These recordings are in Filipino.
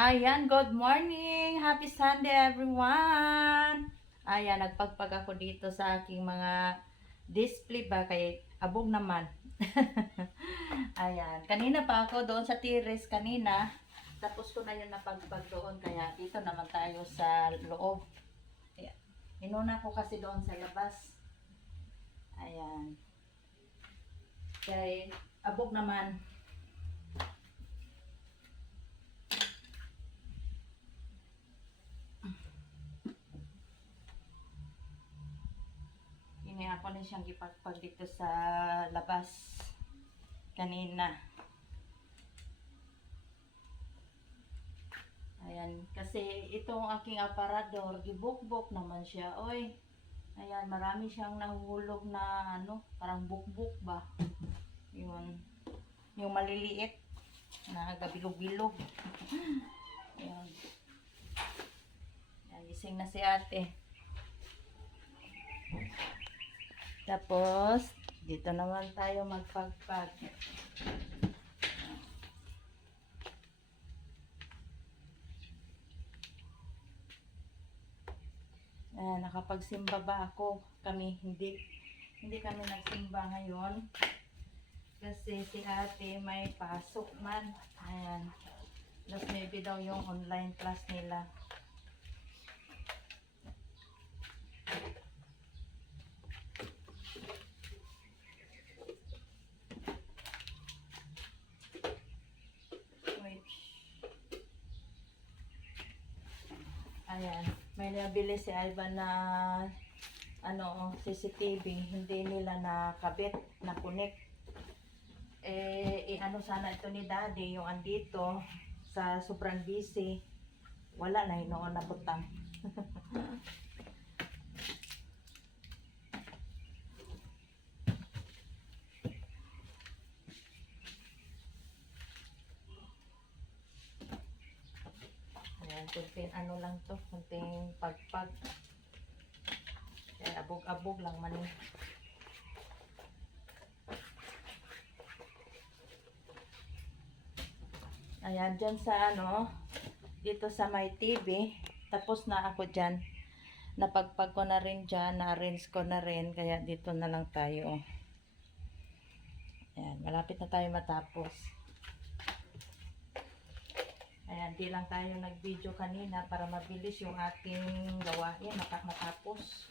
Ayan, good morning! Happy Sunday everyone! Ayan, nagpagpag ako dito sa aking mga display ba kay abog naman. Ayan, kanina pa ako doon sa terrace kanina. Tapos ko na yun napagpag doon kaya dito naman tayo sa loob. Ayan. Inuna ko kasi doon sa labas. Ayan. Kaya abog naman. Ini ako na siyang gipagpag dito sa labas kanina. Ayan, kasi itong aking aparador, gibukbok naman siya. Oy, ayan, marami siyang nahuhulog na ano, parang bukbuk ba? Yun, yung maliliit na gabilog-bilog. Ayan. Ayan, gising na si ate. Tapos, dito naman tayo magpagpag. Nakapagsimba ba ako? Hindi kami nagsimba ngayon. Kasi si ate may pasok man. Ayan. Plus maybe daw yung online class nila. Ayan, may nabili si Alban na CCTV, hindi nila nakabit, na connect. Ano sana ito ni Daddy, yung andito sa sobrang busy. Wala na hinoon na butang. Ayan, kunting ano lang to, kunting pagpag. Kaya abog-abog lang man. Ayan, dyan sa dito sa my TV, tapos na ako dyan. Napagpag ko na rin dyan, na-arrange ko na rin, kaya dito na lang tayo. Ayan, malapit na tayo matapos. Ayan, di lang tayo nag-video kanina para mabilis yung ating gawain, matapos.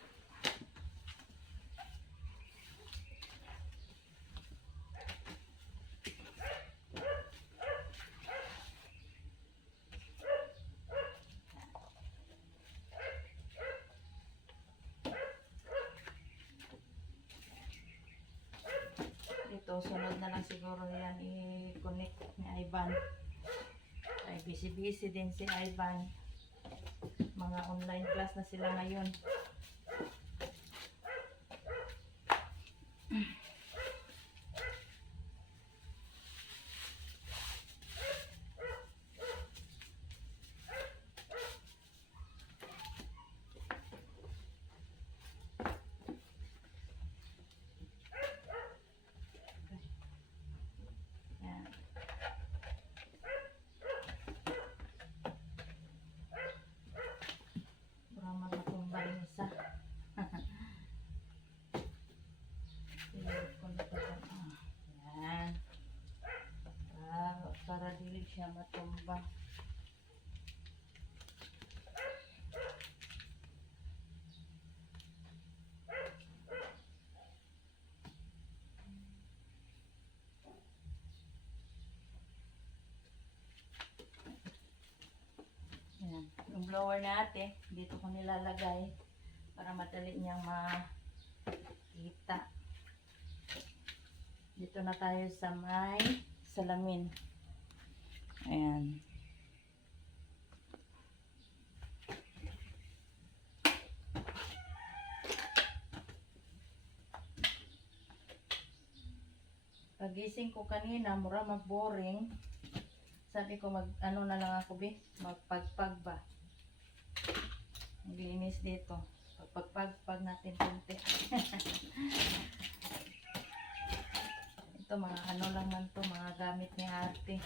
Ito, sunod na lang siguro yan i-connect ni Ivan. Ay, busy-busy din si Ivan. Mga online class na sila ngayon. Para dili siya matumba. Ayan. Yung blower natin, dito ko nilalagay para madali niyang makita. Dito na tayo sa may salamin. Ayan. Pagising ko kanina, mura mag-boring. Sabi ko ano na lang ako magpagpag ba. Maglinis dito. Pagpagpag natin konti. Ito mga ano lang man to, mga gamit ni ate.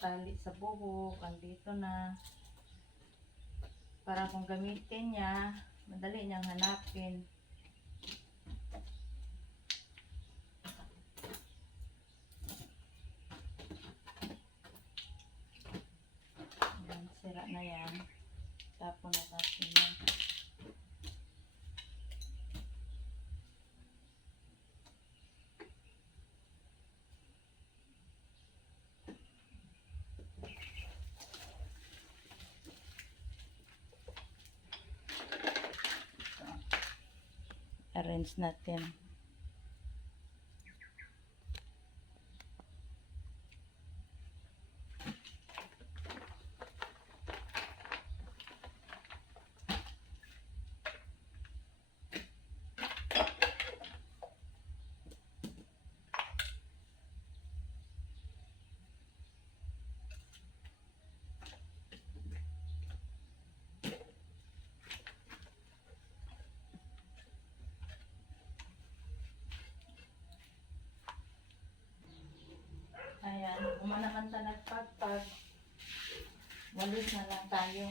tali sa buhok, andito na. Para kung gamitin niya, madali niyang hanapin. Ayan, sira na yan. Tapon na natin yan. Arrange natin. Ayan, kung naman ta nagpagpag, walis na lang tayo.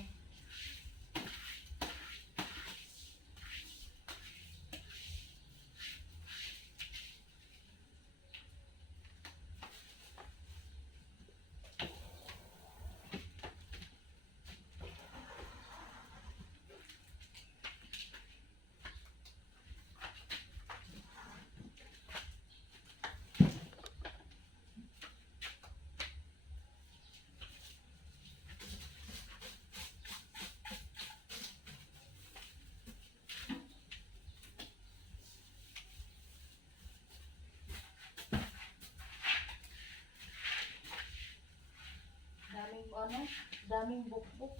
Daming bukbuk.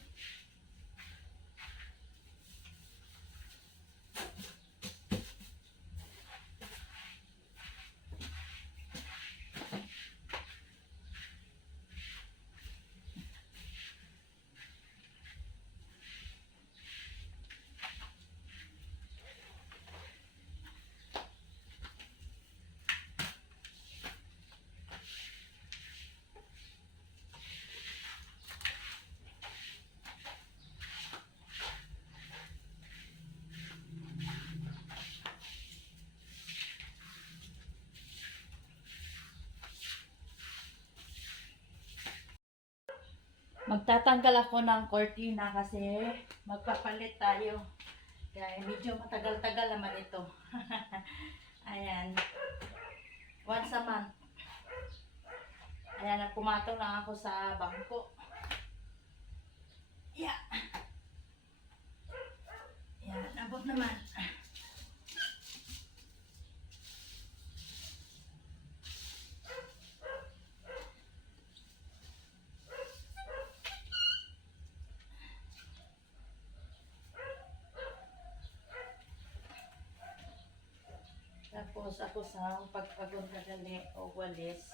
Magtatanggal ako ng cortina kasi magpapalit tayo. Kaya medyo matagal-tagal naman ito. Ayan. Once a month. Ayan, pumatong lang ako sa bangko. Yeah. Ayan, abot naman. Tapos ako sa pagpagod na gali o walis.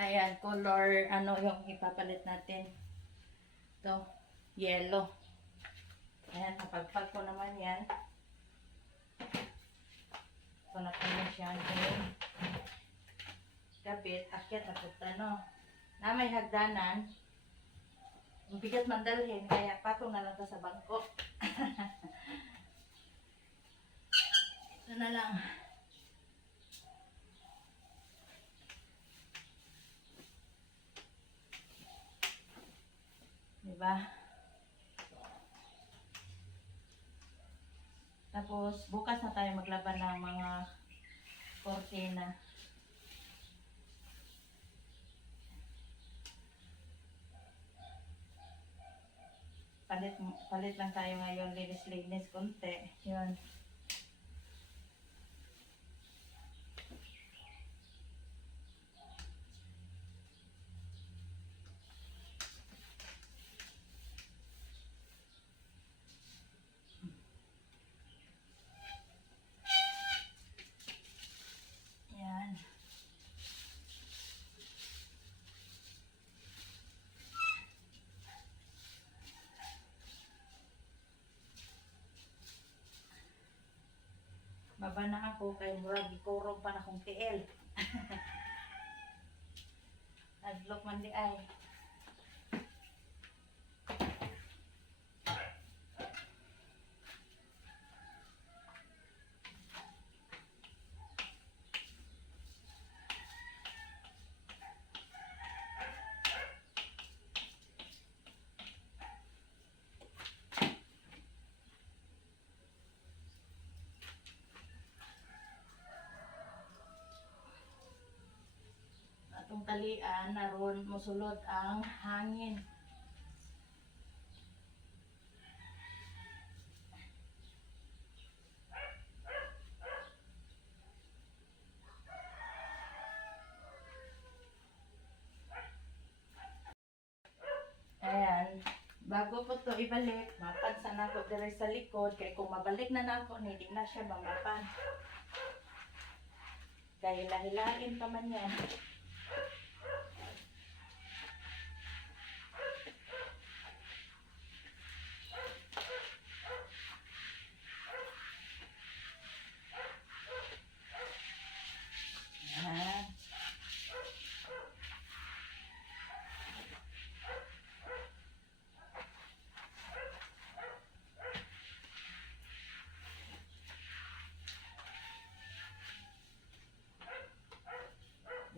Ayan, color, ano yung ipapalit natin. Ito, yellow. Ayan, napagpag ko naman yan. Ito na po na siya. Kapit, akyat na po no. Na may hagdanan. Bigat man dalhin, kaya patong na lang ta sa bangko. Ito na lang. Diba? Tapos, bukas na tayo maglaban ng mga kortina. Palit lang tayo ngayon, linis-linis konti. Yun. Yan. Baba na ako kay murag ikurog pa na kong tiil. Adlok man di ay. Atong talian naron mosulod ang hangin. Ayan, bago po to ibalik, mapansan ako diri sa likod, kaya kung mabalik na ako, hindi na siya mamapan. Dahil lahilain pa man yan. Ayan.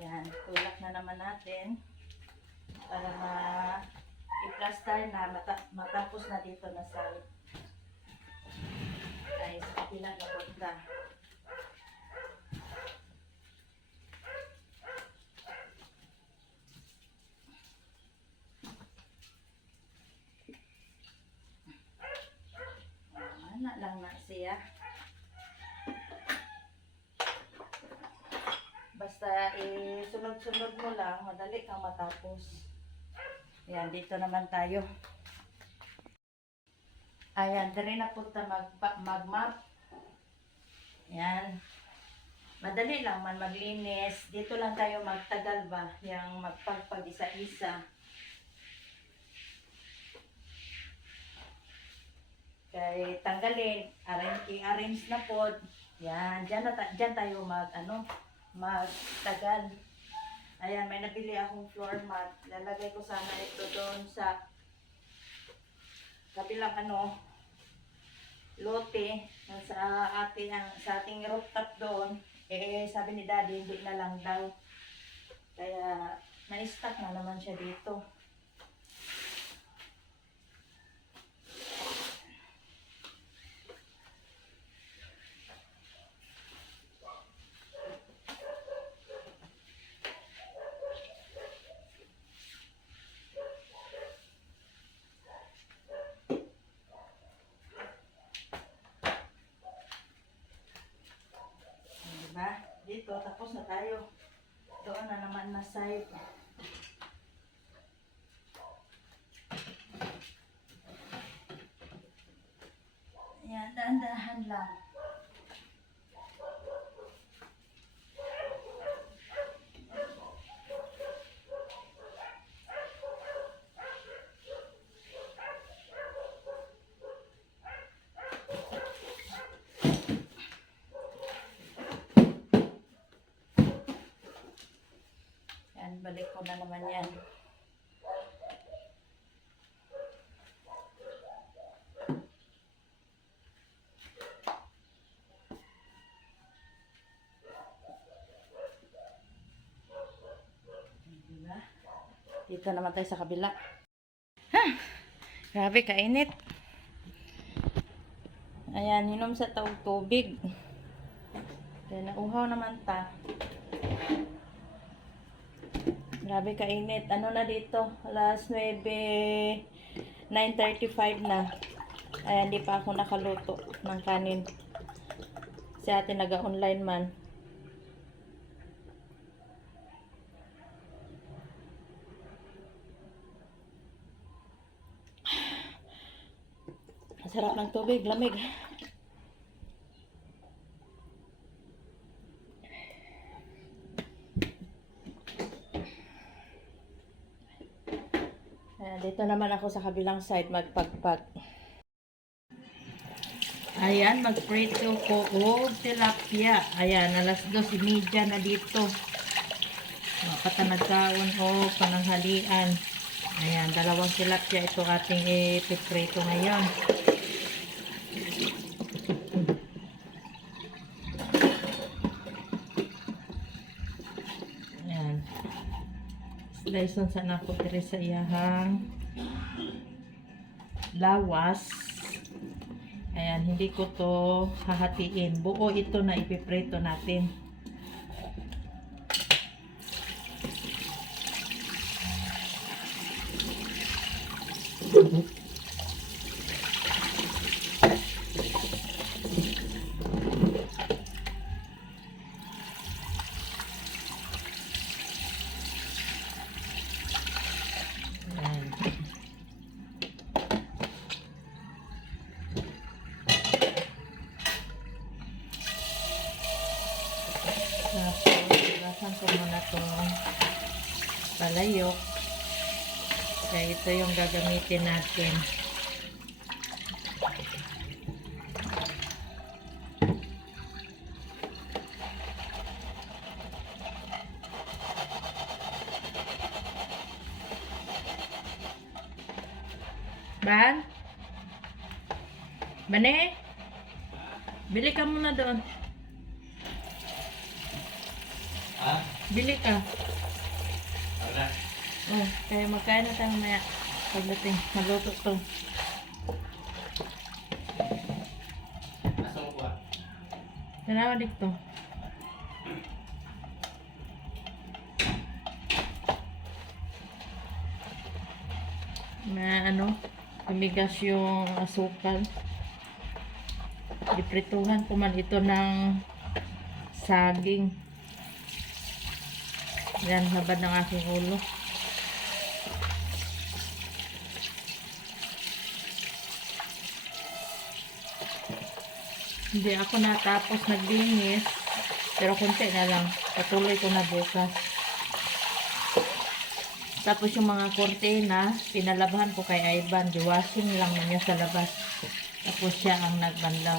Yan, tulak na naman natin para i-plaster na matapos na dito na side. Ay, sa kapila na punta. Mana lang na siya. Basta sunod-sunod mo lang, madali kang matapos. Ayan, dito naman tayo. Ayan, dali na po ta mag-map. Ayan. Madali lang man maglinis. Dito lang tayo magtagal ba, yung magpagpag isa-isa. Kaya tanggalin, i-arrange na po. Yan, dyan tayo magtagal. Ayan, may nabili akong floor mat. Lalagay ko sana ito doon sa kabilang lote sa ating rooftop doon. Sabi ni Daddy, hindi na lang daw. Kaya, na-stuck na naman siya dito. Diba? Dito, tapos na tayo. Doon na naman na side. Ayan, dahan-dahan lang. Balik ko na naman yan. Dito naman tayo sa kabila. Grabe, kainit. Ayan, hinom sa taog tubig. Kaya nauhaw naman ta. Grabe, kainit. Ano na dito? Alas 9:35 na. Ayan, di pa ako nakaluto ng kanin. Si ate naga-online man. Sarap ng tubig, lamig. Ayan, dito naman ako sa kabilang side magpagpag. Ayan, magprito ko og tilapia. Ayan, alas 2:30 na dito. Patanagkaon o pananghalian. Ayan, dalawang tilapia ito ating ipiprito ngayon. Ayan. Slice on sa nako diri sa iyahang lawas. Ayan, hindi ko to hahatiin. Buo ito na ipiprito natin. Tapos, ko muna itong palayok. Kaya ito yung gagamitin natin. Ban? Bane? Bili ka muna doon. Ha? Bili ka. Wala. Oh, kaya magkain na tayo maya. Pagdating, maluto to. Nasaan ko ba? Tanawa dito. Na ano, tumigas yung asukal. Iprituhan ko man ito ng saging. Yan, habad ng aking ulo. Hindi ako natapos naglinis, pero konti na lang. Patuloy ko na bukas. Tapos yung mga kortina, pinalabahan ko kay Ivan. Diwashing lang na niya sa labas. Tapos siya ang nagbanlaw.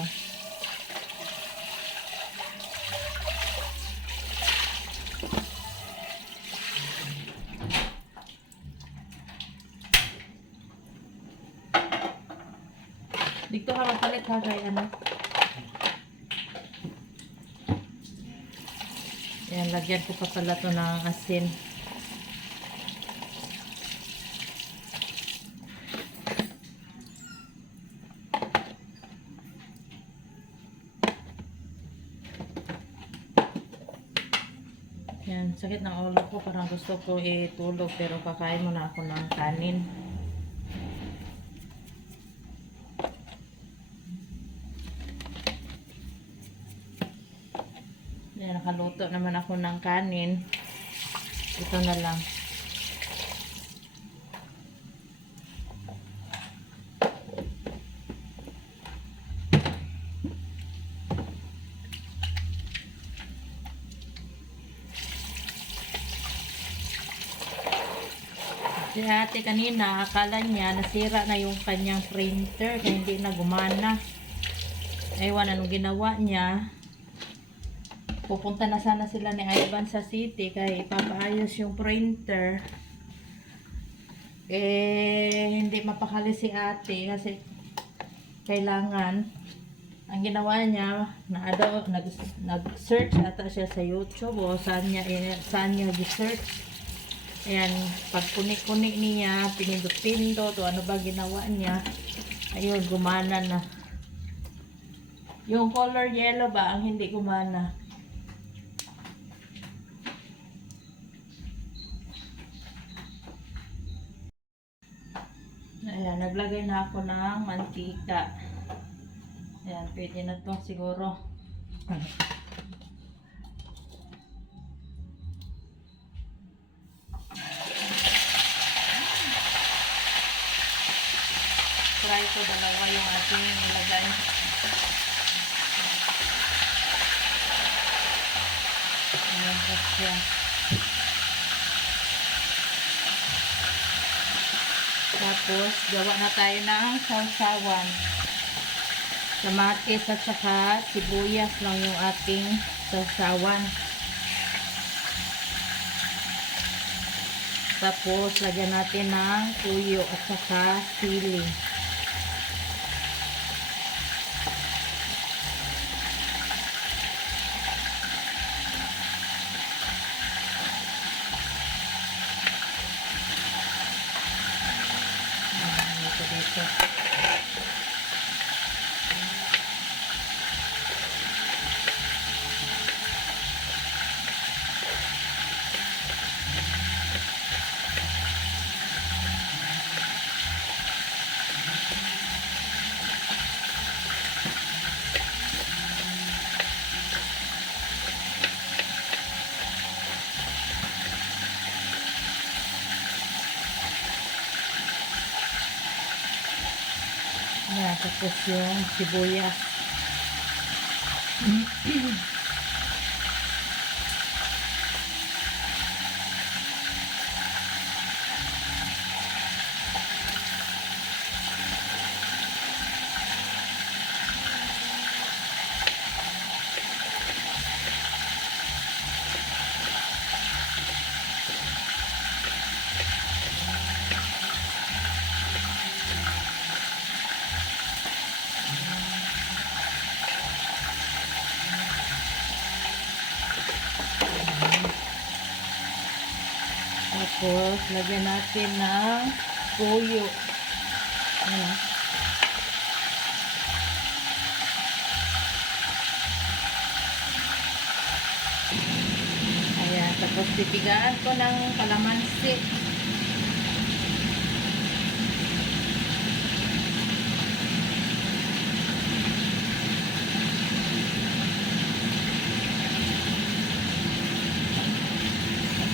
Dito ka magpalit ha kay ano. Ayan, lagyan ko pa pala ito ng asin. Yan, sakit ng ulo ko. Parang gusto ko itulog pero kakain muna ako ng kanin. Yan, nakaluto naman ako ng kanin. Ito na lang. Si ate kanina, akala niya nasira na yung kanyang printer kaya hindi na gumana. Ewan anong ginawa niya. Pupunta na sana sila ni Ivan sa city kaya ipapaayos yung printer. Hindi mapakali si ate kasi kailangan. Ang ginawa niya, nag-search ata siya sa YouTube o saan niya i-search. Ayan, pag kuni-kuni niya, pinindot-pindot, o ano ba ginawa niya, ayun, gumana na. Yung color yellow ba, ang hindi gumana. Ayan, naglagay na ako ng mantika. Ayan, pwede na to siguro. Try ko dalawa yung ating nilagay. Ayan, kasi. Tapos, gawa na tayo ng sausawan. Kamatis at saka sibuyas lang yung ating sausawan. Tapos, lagyan natin ng tuyo at saka sili. Dito. Yan, tapos yung sibuyas. Tapos, lagyan natin ng tuyo. Ayan. Ayan. Tapos, pipigaan ko ng kalamansi.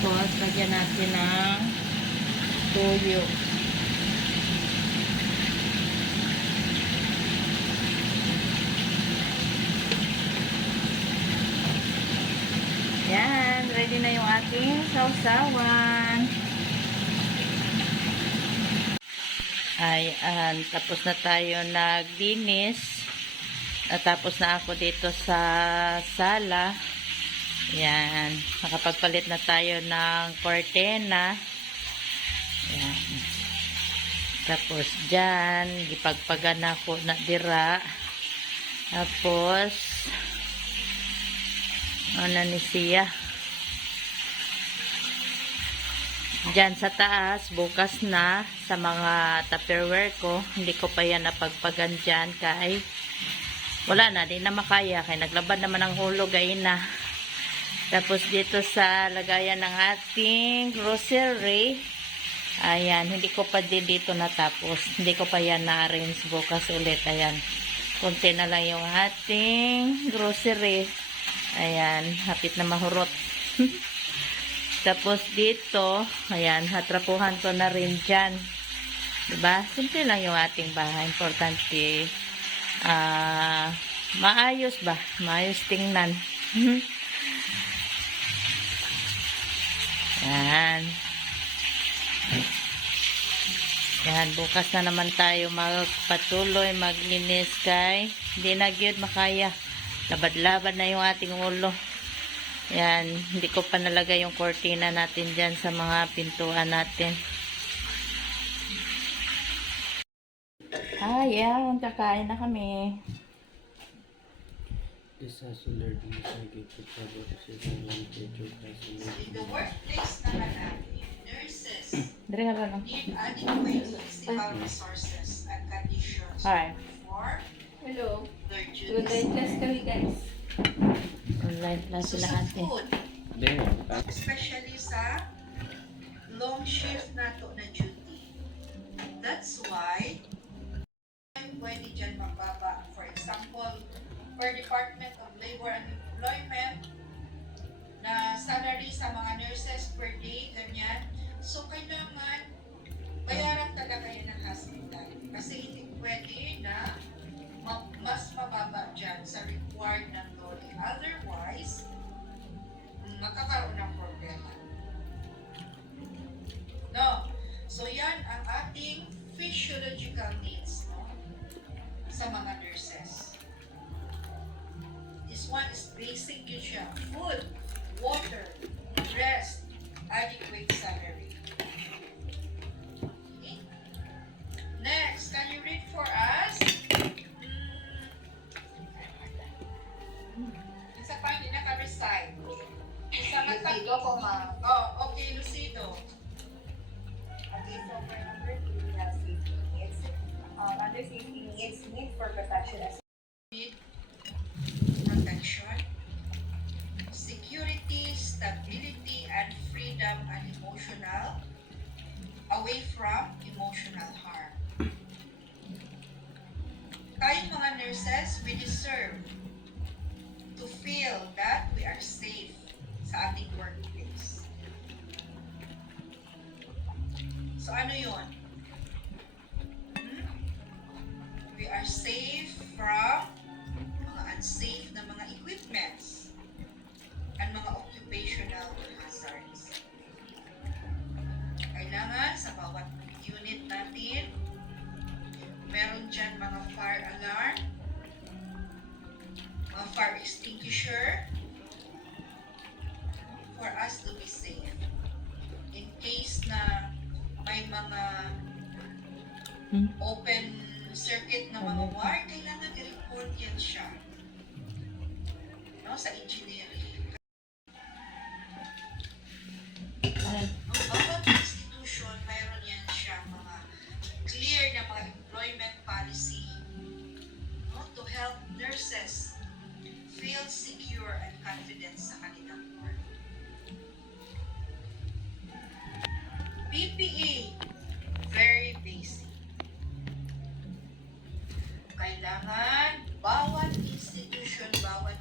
Tapos, lagyan natin ng tuyo. Yan, ready na yung ating sausawan. Ayan, tapos na tayo naglinis. Natapos na ako dito sa sala. Yan, nakapagpalit na tayo ng kortena. Yan. Tapos dyan, gipagpagan ako na dira. Tapos, ano ni siya? Dyan sa taas, bukas na sa mga tupperware ko. Hindi ko pa yan napagpagan dyan kay wala na, di na makaya. Kaya naglaban naman ang hulog ay na. Tapos dito sa lagayan ng ating grocery, ayan, hindi ko pa din dito natapos. Hindi ko pa yan na-arrange bukas ulit. Ayan, konti na lang yung ating grocery. Ayan, hapit na mahurot. Tapos dito, ayan, hatrapuhan ko na rin dyan. Diba? Simple lang yung ating bahay. Importante, maayos ba? Maayos tingnan. Yan. Yan, bukas na naman tayo magpatuloy, maglinis kay hindi na gyud makaya. Labad-labad na yung ating ulo. Yan, hindi ko pa nalagay yung kortina natin dyan sa mga pintuan natin. Yan, kakain na kami. This has learned me to get the trouble to say one page of The workplace naman natin, nurse Dire ka lang. need adequate physical resources and conditions Alright. for Hello. their Good duties. night class kami guys. Online class So sila sa ate. food, especially sa long shift nato na duty. That's why pwede dyan mababa. For example, per Department of Labor and Employment, na salary sa mga nurses per day, ganyan. So, kailangan bayaran talaga yun ng hospital. Kasi hindi pwede na mas mababa dyan sa required ng lorry. Otherwise, makakaroon ng problema. No. So, yan ang ating physiological needs, no? Sa mga nurses. This one is basic yun siya. Food, water, rest, adequate salary. Okay. Next, can you read for us? Isa pa hindi naka-recite. Isa Lucido po, ma'am. Oh, okay, Lucido. Okay, so for number 2, we have safety needs. Under safety needs, need for protection as Need protection, security, stability, and freedom and emotional, away from emotional harm. Tayong mga nurses, we deserve to feel that we are safe sa ating workplace. So ano yun? We are safe from mga unsafe na mga equipments and mga occupational hazards. Kailangan sa bawat unit natin, meron dyan mga fire alarm, mga fire extinguisher, for us to be safe. In case na may mga open circuit na mga wire, kailangan i-report yan siya. No, sa engineering. Ang bawat institution, mayroon yan siya mga clear na mga employment policy, no, to help nurses feel secure and confident sa kanilang work. PPE, very basic. Kailangan bawat institution, bawat